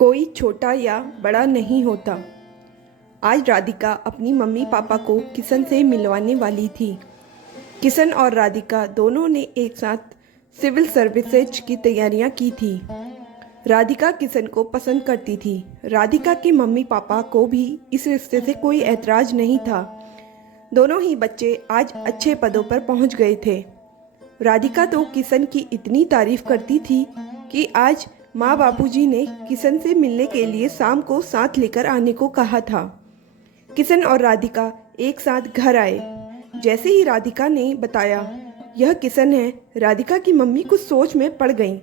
कोई छोटा या बड़ा नहीं होता। आज राधिका अपनी मम्मी पापा को किशन से मिलवाने वाली थी। किशन और राधिका दोनों ने एक साथ सिविल सर्विसेज की तैयारियां की थी। राधिका किशन को पसंद करती थी। राधिका के मम्मी पापा को भी इस रिश्ते से कोई ऐतराज नहीं था। दोनों ही बच्चे आज अच्छे पदों पर पहुंच गए थे। राधिका तो किशन की इतनी तारीफ करती थी कि आज माँ बापूजी ने किशन से मिलने के लिए शाम को साथ लेकर आने को कहा था। किशन और राधिका एक साथ घर आए। जैसे ही राधिका ने बताया यह किशन है, राधिका की मम्मी कुछ सोच में पड़ गईं।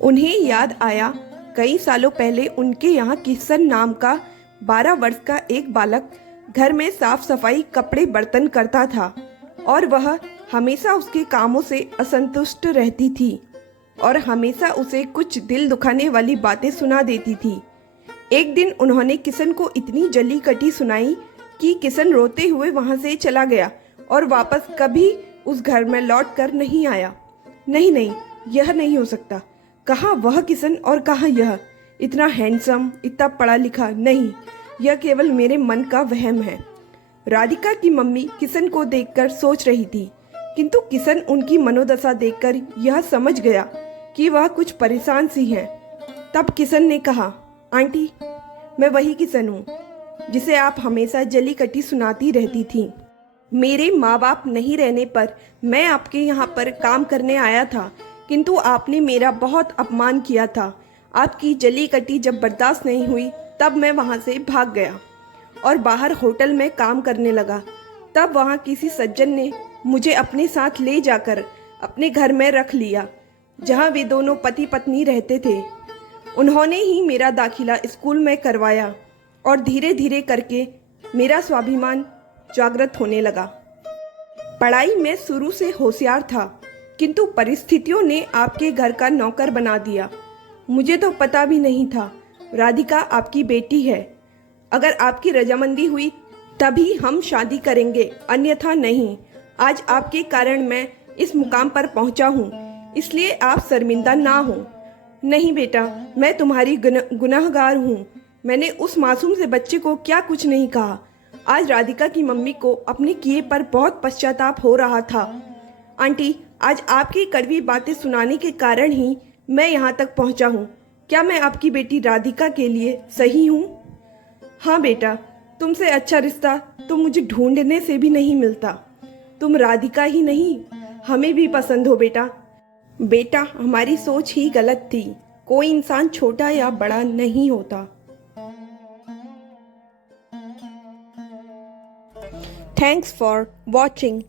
उन्हें याद आया कई सालों पहले उनके यहाँ किशन नाम का 12 वर्ष का एक बालक घर में साफ सफाई कपड़े बर्तन करता था और वह हमेशा उसके कामों से असंतुष्ट रहती थी और हमेशा उसे कुछ दिल दुखाने वाली बातें सुना देती थी। एक दिन उन्होंने किशन को इतनी जली कटी सुनाई कि किशन रोते हुए वहां से चला गया और वापस कभी उस घर में लौट कर नहीं आया। नहीं नहीं, यह नहीं हो सकता। कहाँ वह किशन और कहाँ यह, इतना हैंडसम, इतना पढ़ा लिखा। नहीं, यह केवल मेरे मन का वहम है। राधिका की मम्मी किशन को देखकर सोच रही थी, किंतु किशन उनकी मनोदशा देखकर यह समझ गया कि वह कुछ परेशान सी है। तब किशन ने कहा, आंटी, मैं वही किशन हूँ जिसे आप हमेशा जली कटी सुनाती रहती थी। मेरे माँ बाप नहीं रहने पर मैं आपके यहाँ पर काम करने आया था, किंतु आपने मेरा बहुत अपमान किया था। आपकी जली कटी जब बर्दाश्त नहीं हुई तब मैं वहाँ से भाग गया और बाहर होटल में काम करने लगा। तब वहाँ किसी सज्जन ने मुझे अपने साथ ले जाकर अपने घर में रख लिया, जहाँ वे दोनों पति पत्नी रहते थे। उन्होंने ही मेरा दाखिला स्कूल में करवाया और धीरे धीरे करके मेरा स्वाभिमान जागृत होने लगा। पढ़ाई में शुरू से होशियार था, किंतु परिस्थितियों ने आपके घर का नौकर बना दिया। मुझे तो पता भी नहीं था राधिका आपकी बेटी है। अगर आपकी रजामंदी हुई तभी हम शादी करेंगे, अन्यथा नहीं। आज आपके कारण मैं इस मुकाम पर पहुंचा हूं, इसलिए आप शर्मिंदा ना हो। नहीं बेटा, मैं तुम्हारी गुनाहगार हूं। मैंने उस मासूम से बच्चे को क्या कुछ नहीं कहा। आज राधिका की मम्मी को अपने किए पर बहुत पश्चाताप हो रहा था। आंटी, आज आपकी कड़वी बातें सुनाने के कारण ही मैं यहाँ तक पहुँचा हूँ। क्या मैं आपकी बेटी राधिका के लिए सही हूँ? हाँ बेटा, तुमसे अच्छा रिश्ता तो मुझे ढूंढने से भी नहीं मिलता। तुम राधिका ही नहीं, हमें भी पसंद हो बेटा। बेटा, हमारी सोच ही गलत थी। कोई इंसान छोटा या बड़ा नहीं होता। Thanks for watching.